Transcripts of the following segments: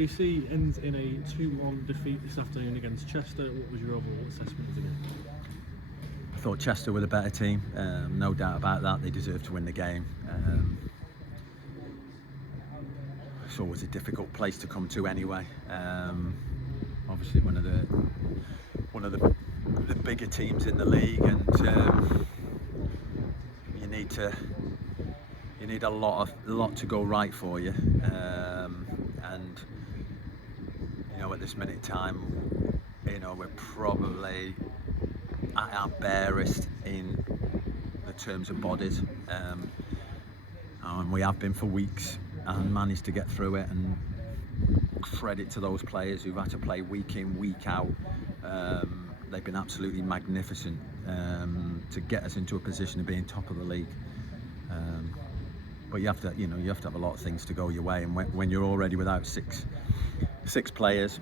Preecy ends in a 2-1 defeat this afternoon against Chester. What was your overall assessment of the game? I thought Chester were the better team, no doubt about that. They deserved to win the game. It's always a difficult place to come to anyway. Obviously one of the bigger teams in the league, and you need a lot to go right for you. And at this minute in time, we're probably at our barest in the terms of bodies, and we have been for weeks and managed to get through it, and credit to those players who've had to play week in, week out. They've been absolutely magnificent to get us into a position of being top of the league. But you have to have a lot of things to go your way, and when you're already without six players,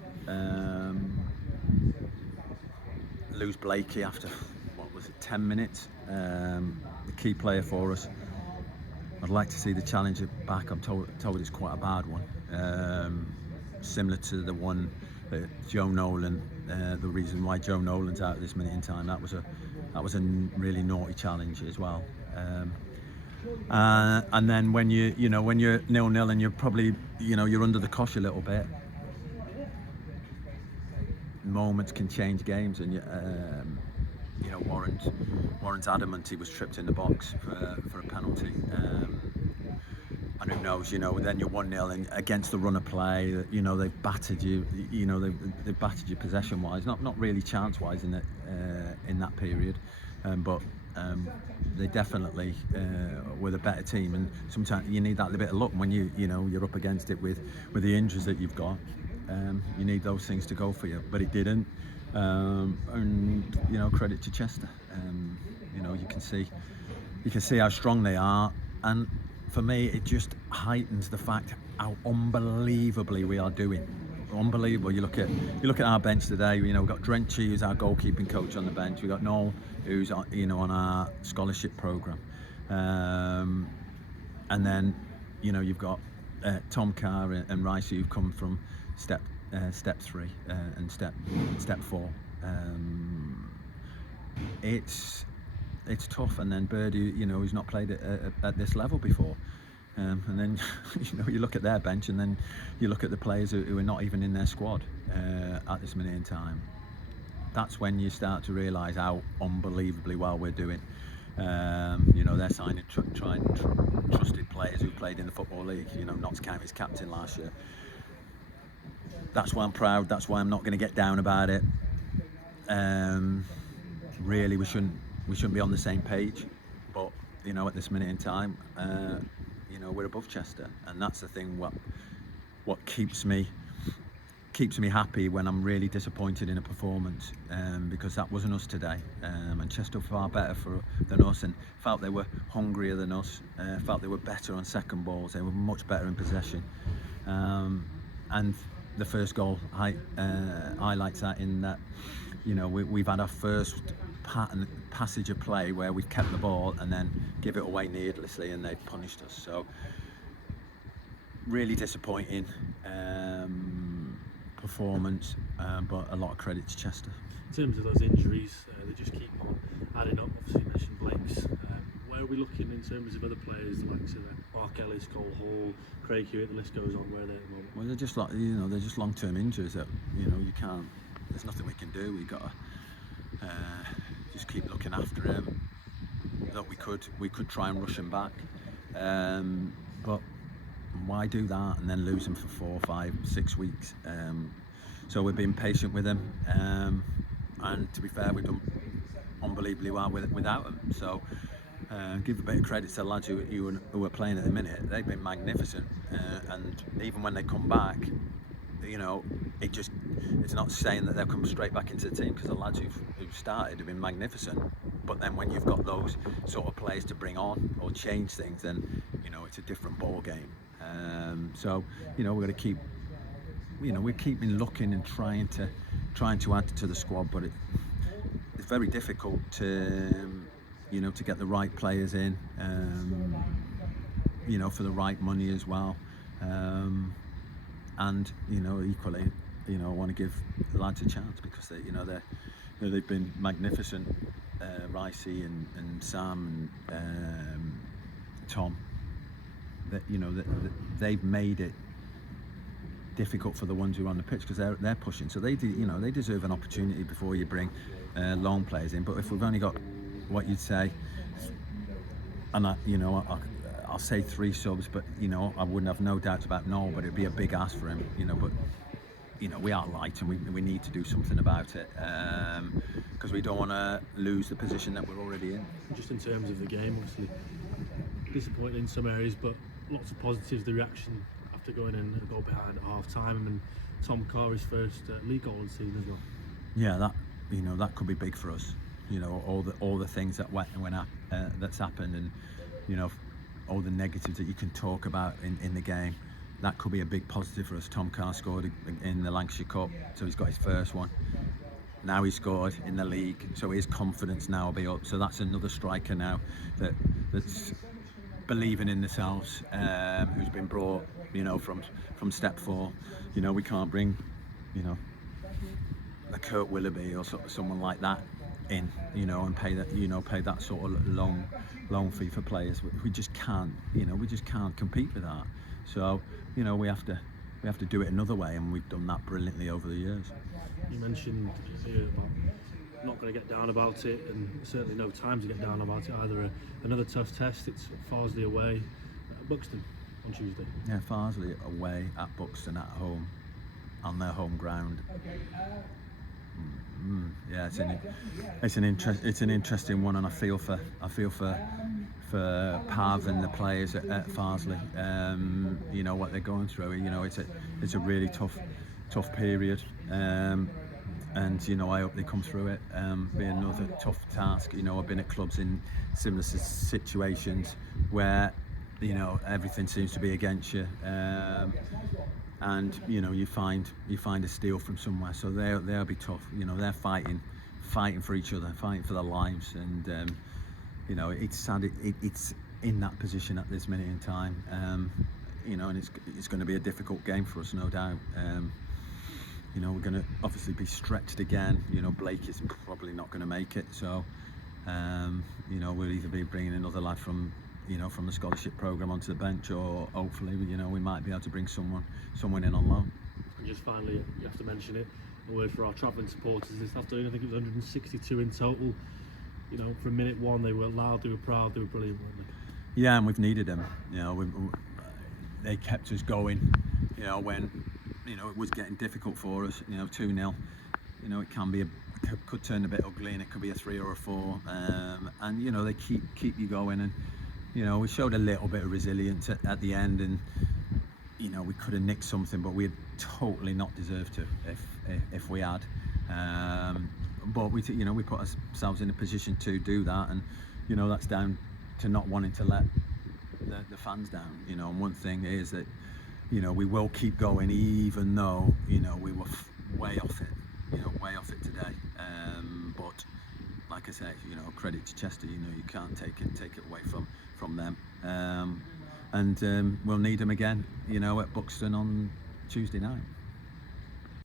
lose Blakey after 10 minutes, the key player for us. I'd like to see the challenger back. I'm told it's quite a bad one, similar to the one that Joe Nolan. The reason why Joe Nolan's out at this minute in time, that was a really naughty challenge as well. And then when you're 0-0 and you're probably you're under the cosh a little bit, moments can change games, and Warren's adamant he was tripped in the box for a penalty, and who knows, then you're 1-0 and against the run of play, they've battered you, they've battered you possession wise, not really chance wise in that period, but they definitely were the better team, and sometimes you need that little bit of luck when you're up against it with the injuries that you've got. You need those things to go for you, but it didn't. And credit to Chester. You can see how strong they are, and for me it just heightens the fact how unbelievably we are doing. Unbelievable. You look at our bench today. We've got Drenchy, who's our goalkeeping coach, on the bench. We've got Noel, who's on our scholarship program, and then you've got Tom Carr and Rice, who've come from step 3 and step 4. It's tough, and then Birdie, who's not played at this level before, and then you look at their bench, and then you look at the players who are not even in their squad at this minute in time. That's when you start to realise how unbelievably well we're doing. They're signing trusted players who played in the Football League. Notts County's captain last year. That's why I'm proud. That's why I'm not going to get down about it. Really, we shouldn't be on the same page. But at this minute in time, we're above Chester, and that's the thing. What keeps me happy when I'm really disappointed in a performance, because that wasn't us today, and Chester were far better than us, and felt they were hungrier than us, felt they were better on second balls, they were much better in possession, and the first goal highlights that, in that we've had our first passage of play where we've kept the ball and then give it away needlessly, and they've punished us. So really disappointing performance, but a lot of credit to Chester. In terms of those injuries, they just keep on adding up. Obviously you mentioned Blake's. Where are we looking in terms of other players, the likes of Mark Ellis, Cole Hall, Craig Hewitt? The list goes on. Where are they at the moment? Well, they're just long-term injuries that you can't. There's nothing we can do. We've got to just keep looking after him. That we could try and rush him back, but why do that and then lose him for 4, 5, 6 weeks? So we're being patient with him, and to be fair, we've done unbelievably well without him. So give a bit of credit to the lads who are playing at the minute. They've been magnificent, and even when they come back, it's not saying that they'll come straight back into the team, because the lads who've started have been magnificent. But then when you've got those sort of players to bring on or change things, then it's a different ball game. So we're going to keep, we're keeping looking and trying to add to the squad, but it's very difficult to get the right players in, for the right money as well. and equally, I want to give the lads a chance because they've been magnificent. Ricey and Sam and Tom. They've made it difficult for the ones who are on the pitch because they're pushing. So they deserve an opportunity before you bring long players in. But if we've only got what you'd say, and I'll say 3 subs, but I wouldn't have no doubts about Noel, but it'd be a big ask for him. But we are light and we need to do something about it because we don't want to lose the position that we're already in. Just in terms of the game, obviously disappointing in some areas, but lots of positives. The reaction after going in a goal behind at half time, and Tom Carey's first league goal of the season as well. Yeah, that could be big for us. All the things that that's happened, and all the negatives that you can talk about in the game. That could be a big positive for us. Tom Carr scored in the Lancashire Cup, so he's got his first one. Now he scored in the league, so his confidence now will be up. So that's another striker now that's believing in themselves, who's been brought, from step 4. We can't bring, a Kurt Willoughby or someone like that in, and pay that sort of long fee for players. We just can't, we just can't compete with that. So, we have to do it another way, and we've done that brilliantly over the years. You mentioned about not going to get down about it, and certainly no time to get down about it either. Another tough test. It's Farsley away at Buxton on Tuesday. Yeah, Farsley away at Buxton at home, on their home ground. Yeah, it's an interesting one, and I feel for Pav and the players at Farsley. What they're going through. It's a really tough period. And I hope they come through it. Be another tough task. I've been at clubs in similar situations where everything seems to be against you, and you find a steal from somewhere. So they'll be tough. They're fighting for each other, fighting for their lives, and it's sad. It's in that position at this minute in time. And it's going to be a difficult game for us, no doubt. We're going to obviously be stretched again. Blake is probably not going to make it, so we'll either be bringing another lad from the scholarship programme onto the bench, or hopefully we might be able to bring someone in on loan. And just finally, you have to mention it, a word for our travelling supporters this afternoon. I think it was 162 in total. From minute 1 they were loud, they were proud, they were brilliant, weren't they? Yeah, and we've needed them. They kept us going. When it was getting difficult for us. 2-0. It could turn a bit ugly, and it could be a 3 or a 4. And they keep you going. And we showed a little bit of resilience at the end, and we could have nicked something, but we had totally not deserved to if we had. But we put ourselves in a position to do that, and that's down to not wanting to let the fans down. And one thing is that we will keep going, even though we were way off it today. But like I say, credit to Chester. You can't take it away from them. And we'll need them again, at Buxton on Tuesday night.